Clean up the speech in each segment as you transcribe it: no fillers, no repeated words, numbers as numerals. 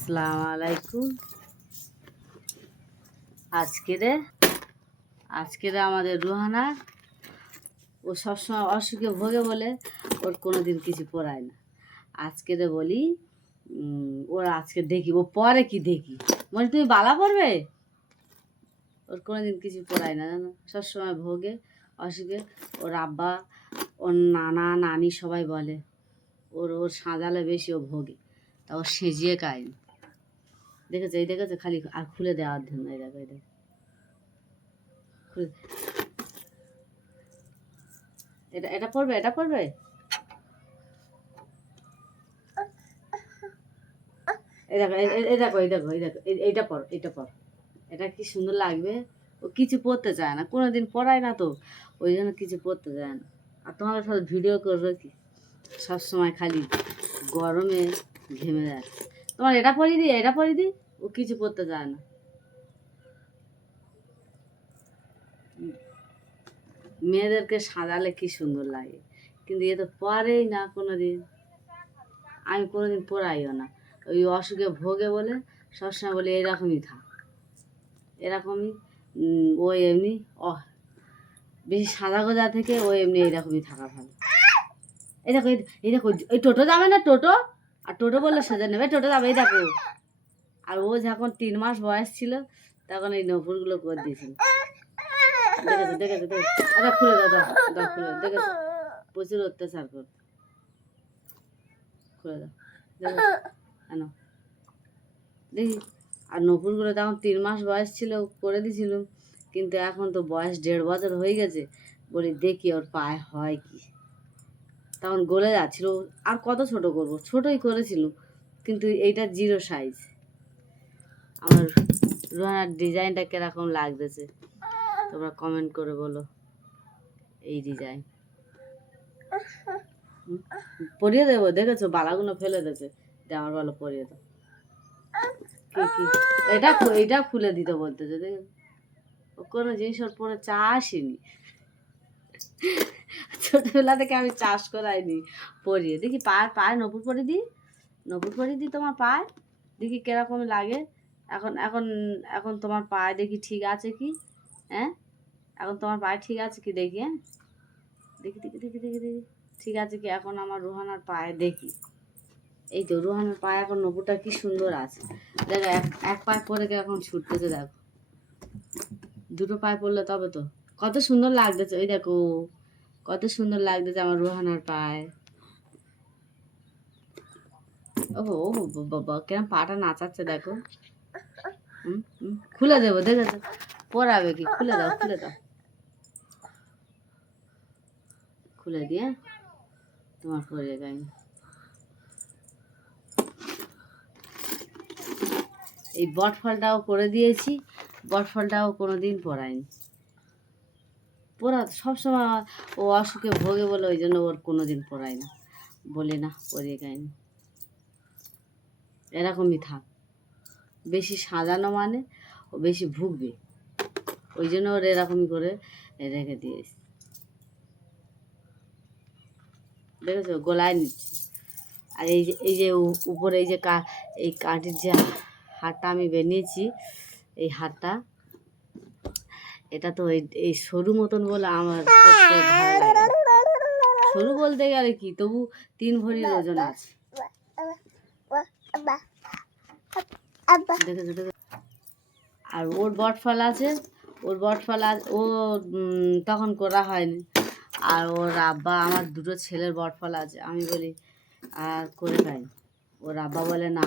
আসসালামু আলাইকুম। আজকে আমাদের রুহানা ও সবসময় অসুখে ভোগে বলে ওর কোনো দিন কিছু পড়ায় না। আজকে বলি ওর আজকে দেখি ও পরে কি দেখি মানে তুমি বালা পড়বে, ওর কোনো দিন কিছু পড়ায় না জানো, সবসময় ভোগে অসুখে। ওর আব্বা ওর নানা নানি সবাই বলে ওর সাজালে বেশি ও ভোগে, তা ও সেজিয়ে খায়নি। দেখেছে খালি আর খুলে দেওয়ার জন্য। এই দেখো এটা পড়বে এইটা পড় এটা কি সুন্দর লাগবে। ও কিছু পড়তে চায় না, কোনোদিন পড়ায় না তো, ওই জন্য কিছু পড়তে চায় না। আর তোমাদের সাথে ভিডিও করবে কি, সবসময় খালি গরমে ঘেমে যাচ্ছে। তোমার এটা পড়ি দিই ও কিছু পড়তে চায় না। মেয়েদেরকে সাজালে কি সুন্দর লাগে, কিন্তু এ তো পরেই না কোনো দিন। আমি কোনোদিন পড়াইও না, ওই অসুখে ভোগে বলে সবসময় বলে এরকমই থাক, এরকমই। ও এমনি বেশি সাদা গোজা থেকে ও এমনি এইরকমই থাকা ভালো। এই দেখো এই টোটো যাবে না, টোটো আর টোটো বললে সোজা নেবে, টোটো যাবে। এই দেখো, আর ও যখন 3 মাস বয়স ছিল তখন এই নপুরগুলো করে দিয়েছিল। দেখেছো আচ্ছা খুলে দাও খুলে, দেখেছো প্রচুর অত্যাচার করতো। খুলে দাও, কেন দেখি। আর নপুরগুলো তখন 3 মাস বয়স ছিল করে দিয়েছিল, কিন্তু এখন তো বয়স 1.5 বছর হয়ে গেছে। বলি দেখি ওর পায়ে হয় কি, তখন গলে যাচ্ছিল। আর কত ছোট করবো, ছোটই করেছিল, কিন্তু এইটা 0 সাইজ। আমার রুহানার ডিজাইনটা কিরকম লাগতেছে তোমরা কমেন্ট করে বলো। এই ডিজাইন পরিয়ে দেবো, দেখেছো বালাগুলো ফেলে দিয়েছে, আমার ভালো পরিয়ে দাও। কি এটা খুলে দিতে বলতেছে, দেখেছো কোনো জিনিস ওর পরে চাষইনি। ছোটবেলা থেকে আমি চাষ করাইনি। পরিয়ে দেখি পায়ে নপুর পরিয়ে দিই তোমার পায়ে, দেখি কিরকম লাগে। এখন এখন এখন তোমার পায়ে দেখি ঠিক আছে কি, হ্যাঁ এখন তোমার পায়ে ঠিক আছে কি দেখি। হ্যাঁ দেখি ঠিক আছে কি এখন আমার রুহানার পায়ে দেখি। এই তো রুহানার পায়ে এখন নপুরটা কি সুন্দর আছে। দেখো এক পায়ে পরে এখন ছুটতেছে, দেখো দুটো পায়ে পড়লে তবে তো কত সুন্দর লাগতেছে। ওই দেখো কত সুন্দর লাগতেছে আমার রুহানার পায়ে। ও বাবা কেরম পাটা নাচাচ্ছে দেখো। খুলে দেবো, দেখেছো পরাবে কি, খুলে দাও খুলে দিয়ে তোমার পরে গাইনি। এই বটফলটাও করে দিয়েছি, বটফলটাও কোনো দিন পরায়নি। সবসময় ও অসুখে ভোগে বলে ওই জন্য ওর কোনো দিন পরায় না, বলে না পরিয়ে গাইনি। এরকমই থাক, বেশি সাজানো মানে ও বেশি ভুগবে, ওই জন্য ওর এরকমই করে রেখে দিয়েছি। দেখেছো গলায় নিচ্ছে। আর এই যে উপরে এই যে এই কাঠের যে হারটা আমি বানিয়েছি, এই হারটা এটা তো এই সরু মতন বলে আমার করতে ভালো লাগে। সরু বলতে গেলে কি তবু 3 ভরির ওজন আছে। দেখেছো আর ওর বটফল আছে, ও তখন করা হয়নি। আর ওর আব্বা আমার 2 ছেলের বটফল আছে, আমি বলি আর করে পাই। ওর আব্বা বলে না,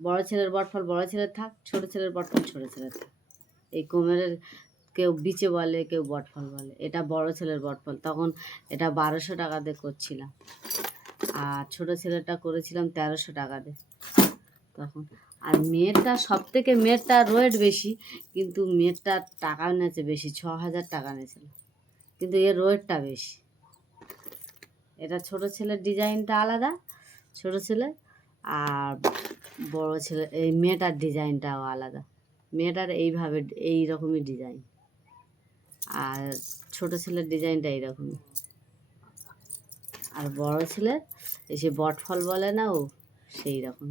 বড় ছেলের বটফল বড় ছেলের থাক, ছোট ছেলের বটফল ছোট ছেলের থাক। এই কোমরের কেউ বিচে বলে, কেউ বটফল বলে। এটা বড় ছেলের বটফল, তখন এটা 1200 টাকা দিয়ে করছিলাম, আর ছোট ছেলেটা করেছিলাম 1300 টাকা দিয়ে তখন। আর মেয়েরটা মেয়েরটা ওয়েট বেশি, কিন্তু মেয়েরটা টাকা নিয়েছে বেশি, 6000 টাকা নিয়েছিল, কিন্তু এর ওয়েটটা বেশি। এটা ছোট ছেলের ডিজাইনটা আলাদা, ছোট ছেলে, আর বড় ছেলে এই মেয়েটার ডিজাইনটাও আলাদা। মেয়েটার এইভাবে এই রকমই ডিজাইন, আর ছোট ছেলের ডিজাইনটা এইরকমই। আর বড় ছেলের এই যে বটফল বলে না ও সেই রকম।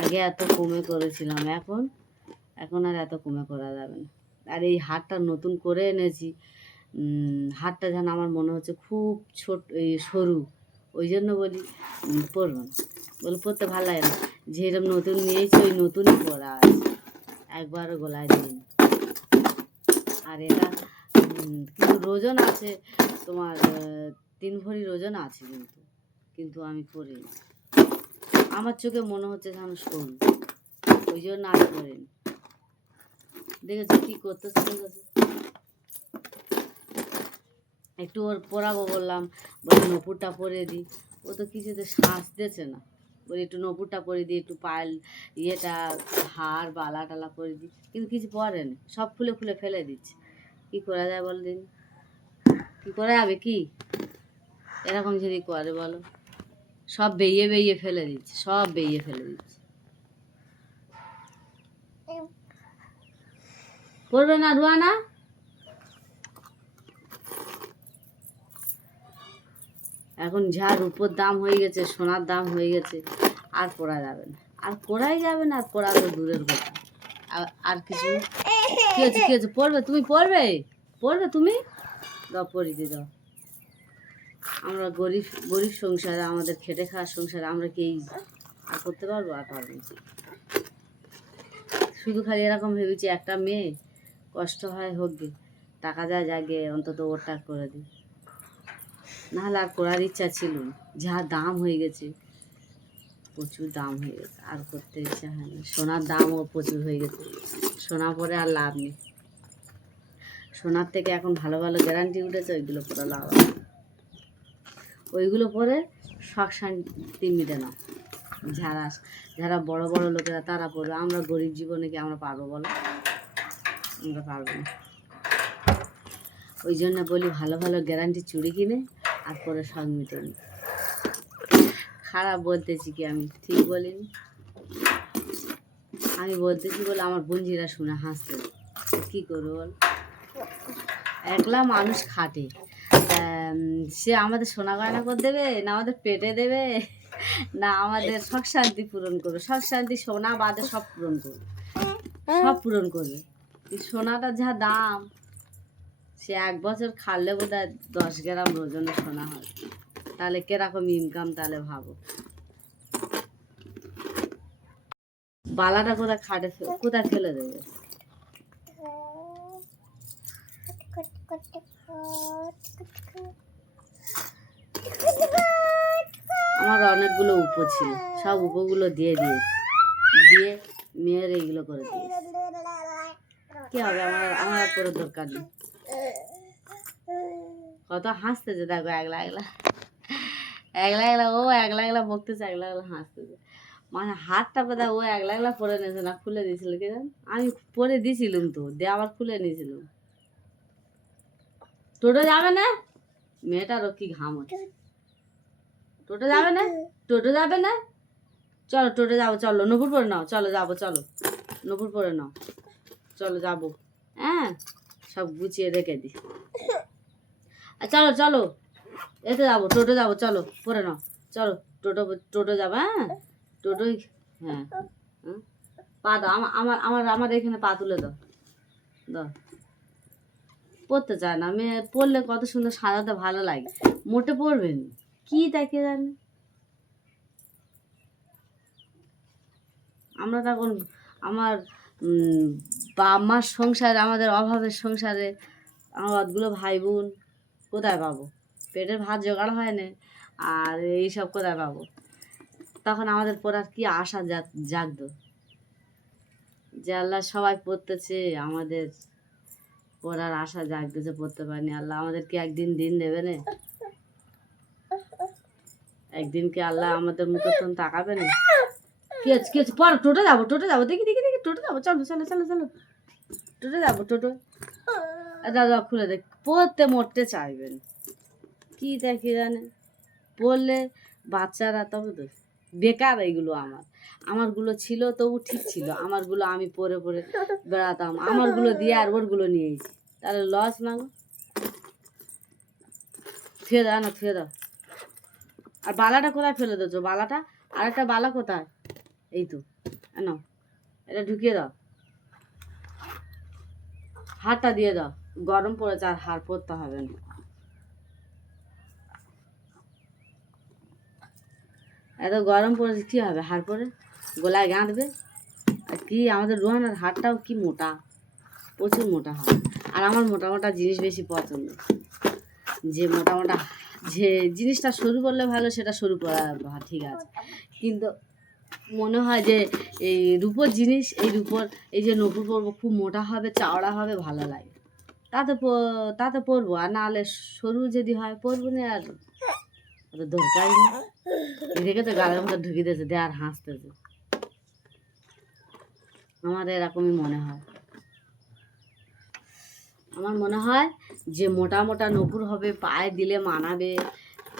আগে এত কমে করেছিলাম, এখন এখন আর এত কমে করা যাবে না। আর এই হারটা নতুন করে এনেছি, হারটা যেন আমার মনে হচ্ছে খুব ছোট, এই সরু, ওই জন্য বলি পরবো না, বলে পরতে ভালো লাগে না। যেরকম নতুন নিয়েছি ওই নতুনই পরা আছে, একবারও গলায় দিইনি। আর এটা কিন্তু ওজন আছে তোমার 3 ভরির ওজন আছে, কিন্তু আমি পরিনি। আমার চোখে মনে হচ্ছে যেন সরু, ওই জন্য আর পরিনি। দেখেছো কি করতেছে, দেখেছো? একটু ওর পরাবো বললাম, বলে নপুরটা পরিয়ে দিই। ও তো কিছুতে শ্বাস দিচ্ছে না, বলি একটু নপুরটা পরিয়ে দিই, একটু পায়েল ইয়েটা হার বালা টালা পরিয়ে দিই, কিন্তু কিছু পরেনি, সব খুলে খুলে ফেলে দিচ্ছে। কি করা যায় বল দিন, কি করা যাবে? কি এরকম যদি করে বলো, সব বেয়ে বেয়ে ফেলে দিচ্ছে, সব বেয়ে ফেলে দিচ্ছে। পড়বে না রুয়ানা? এখন যা রূপোর দাম হয়ে গেছে, সোনার দাম হয়ে গেছে, আর পড়া যাবে না, আর পড়াই যাবে না, আর পড়া তো দূরের কথা। আর কিছু কি হচ্ছে, কি হচ্ছে? পড়বে তুমি, পড়বে, পড়বে তুমি, দাও পড়িতে দাও। আমরা গরিব গরিব সংসারে, আমাদের খেটে খাওয়ার সংসারে আমরা কি আর করতে পারবো? আর পারবো না। শুধু খালি এরকম ভেবেছি, একটা মেয়ে কষ্ট হয় হোক গে, টাকা যায় জাগে, অন্তত ওরটা করে দিই, নাহলে আর করার ইচ্ছা ছিল না। যা দাম হয়ে গেছে, প্রচুর দাম হয়ে গেছে, আর করতে ইচ্ছা হয় না। সোনার দামও প্রচুর হয়ে গেছে, সোনা পরে আর লাভ নেই। সোনার থেকে এখন ভালো ভালো গ্যারান্টি উঠেছে, ওইগুলো পরে লাভ আছে। ওইগুলো পরে শখ শান্তি মিটে না। যারা যারা বড় বড় লোকেরা তারা পড়বে, আমরা গরিব জীবনে কি আমরা পারবো বলো? আমরা পারবো না। ওই জন্য বলি ভালো ভালো গ্যারান্টি চুড়ি কিনে আর পরে শখ মিটে নি। খারাপ বলতেছি কি আমি? ঠিক বলিনি? আমি বলতেছি বলে আমার বন্ধুরা শুনে হাসতে, কী করবো বল? একলা মানুষ খাটে, সে আমাদের সোনা গয়না করে দেবে, না আমাদের পেটে দেবে, না আমাদের শখ শান্তি পূরণ করবে। শখ শান্তি সোনা বাদে সব পূরণ করবে, সব পূরণ করবে। সোনাটা যা দাম, সে 1 বছর খাললে বোধ হয় 10 গ্রাম ওজনের সোনা হয়। তাহলে কিরকম ইনকাম, তাহলে ভাবো। বালাটা কোথায় খাটে, কোথায় ফেলে দেবে? আমার অনেকগুলো উপ ছিল, সব উপগুলো দিয়ে মেয়ের এইগুলো করে দিয়ে কি হবে? আমার আর করে দরকার নেই। কত হাসতেছে দেখো, একলা একলা একলা একলা, ও একলা একলা বকতেছে, একলা একলা হাসতেছে। মানে হাতটা বোধহয় ও একলা একলা পরে নিয়েছে, না খুলে দিয়েছিল কি জান? আমি পরে দিয়েছিলাম তো, দিয়ে আবার খুলে নিয়েছিলাম। টোটো যাবে না? মেয়েটারও কি ঘাম হচ্ছে। টোটো যাবে না? টোটো যাবে না? চলো টোটো যাবো, চলো নপুর পরে নাও, চলো যাবো, চলো নপুর পরে নাও, চলো যাবো। হ্যাঁ, সব গুছিয়ে রেখে দিই। চলো চলো, এতে যাবো, টোটো যাবো, চলো পরে নাও, চলো টোটো টোটো যাবো। হ্যাঁ টোটোই, হ্যাঁ হ্যাঁ, পা দাও, আমার আমার আমার আমার এখানে পা তুলে দাও, দাও। পড়তে চায় না, মেয়ে পড়লে কত সুন্দর সাজাতে ভালো লাগে, মোটে পড়বেন কি দেখে জানি। আমরা তখন আমার বাবা মার সংসারে, আমাদের অভাবের সংসারে, আমার অতগুলো ভাই বোন কোথায় পাবো? পেটের ভাত জোগাড় হয় না, আর এইসব কোথায় পাবো? তখন আমাদের পড়ার কি আশা জাগতো, যে আল্লাহ সবাই পড়তেছে, আমাদের পড়ার আশা জাগতেছে, পড়তে পারিনি। আল্লাহ আমাদেরকে একদিন দিন দেবে না, একদিন কি আল্লাহ আমাদের মুখে তখন তাকাবে না? কি হচ্ছে, কি হচ্ছে? পড়ো, টোটো যাবো, টোটো যাবো, দেখি দেখি দেখি, টোটো যাবো, চলো চলো চলো চলো, টোটো যাবো, টোটো। দাদা খুলে দেখ, পড়তে মরতে চাইবেন কি দেখে জানে, পড়লে বাচ্চারা, তবে তো বেকার এইগুলো। আমারগুলো ছিল তবু ঠিক ছিল, আমারগুলো আমি পরে পরে বেড়াতাম, আমারগুলো দিয়ে আর ওরগুলো নিয়েছি, তাহলে লস না গো? থুয়ে দাও না, থুয়ে দাও। আর বালাটা কোথায় ফেলে দিচ্ছ? বালাটা, আর একটা বালা কোথায়? এই তো, নাও এটা ঢুকিয়ে দাও, হারটা দিয়ে দাও, গরম পড়েছে আর হার পরতে হবে না। এত গরম পড়েছে কী হবে হার পরে? গলায় গাঁথবে। আর কি আমাদের রোহানের হারটাও কি মোটা, প্রচুর মোটা হয়। আর আমার মোটা মোটা জিনিস বেশি পছন্দ, যে মোটা মোটা যে জিনিসটা সরু করলে ভালো, সেটা সরু করা ঠিক আছে, কিন্তু মনে হয় যে এই রূপোর জিনিস, এই রূপোর এই যে নপুর পরবো খুব মোটা হবে, চওড়া হবে, ভালো লাগে, তাতে পরবো। আর নাহলে সরু যদি হয় পরবো না, আর দরকারই নেই। দেখে তো গালের মধ্যে ঢুকিয়ে দিয়েছে, দে আর হাসতেছে। আমার এরকমই মনে হয়, আমার মনে হয় যে মোটা মোটা নপুর হবে, পায়ে দিলে মানাবে,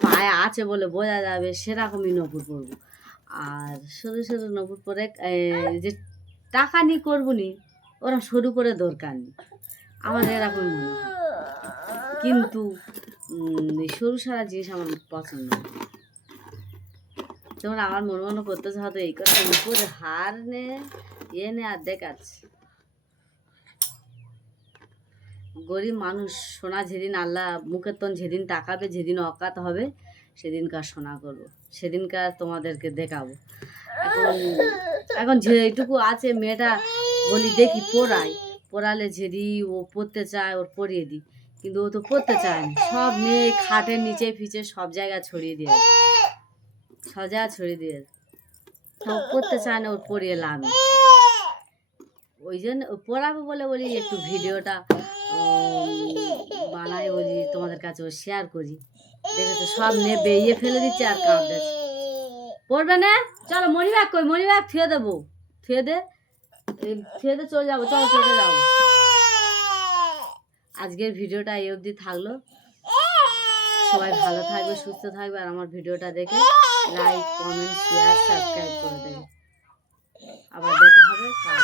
পায়ে আছে বলে বোঝা যাবে, সেরকমই নপুর পরবো। আর সরু সরু নপুর পরে যে টাকা নিয়ে করবো নি, ওরা সরু করে দরকার নেই, আমার এরকমই মনে হয়। কিন্তু সরু সারা জিনিস আমার পছন্দ। যেমন আমার মনে মনে করতেছে হয়তো এই কথা, উপরে হার নে নে আর দেখাচ্ছে। গরিব মানুষ, সোনা যেদিন আল্লাহ মুখের তন যেদিন তাকাবে, যেদিন অকাত হবে, সেদিনকার সোনা করবো, সেদিনকার তোমাদেরকে দেখাবো। এখন এখন যেটুকু আছে মেয়েটা বলি দেখি পড়ালে যেদি ও পড়তে চায় ওর পড়িয়ে দিই, কিন্তু ও তো পড়তে চায় না। সব মেয়ে খাটের নিচে ফিচে সব জায়গায় ছড়িয়ে দিয়ে, সব জায়গায় ছড়িয়ে দিয়ে, ও পড়তে চায় না, ওর পড়িয়ে লাভ নেই। ওই জন্য পড়াবো বলে বলি একটু ভিডিওটা বানাই, বলি তোমাদের কাছেও শেয়ার করি। দেখেছো সব নিয়ে বেরিয়ে ফেলে দিচ্ছে আর কাঁদতেছে। পড়বে না, চলো মণিব্যাগ কই, মণিব্যাগ থুয়ে দেবো, থুয়ে দে চলে যাবো, চলো চলে যাবো। আজকের ভিডিওটা এই অবধি থাকলো। সবাই ভালো থাকবে, সুস্থ থাকবে, আর আমার ভিডিওটা দেখে লাইক, কমেন্ট, শেয়ার, সাবস্ক্রাইব করে দেবে। আবার দেখা হবে কাল।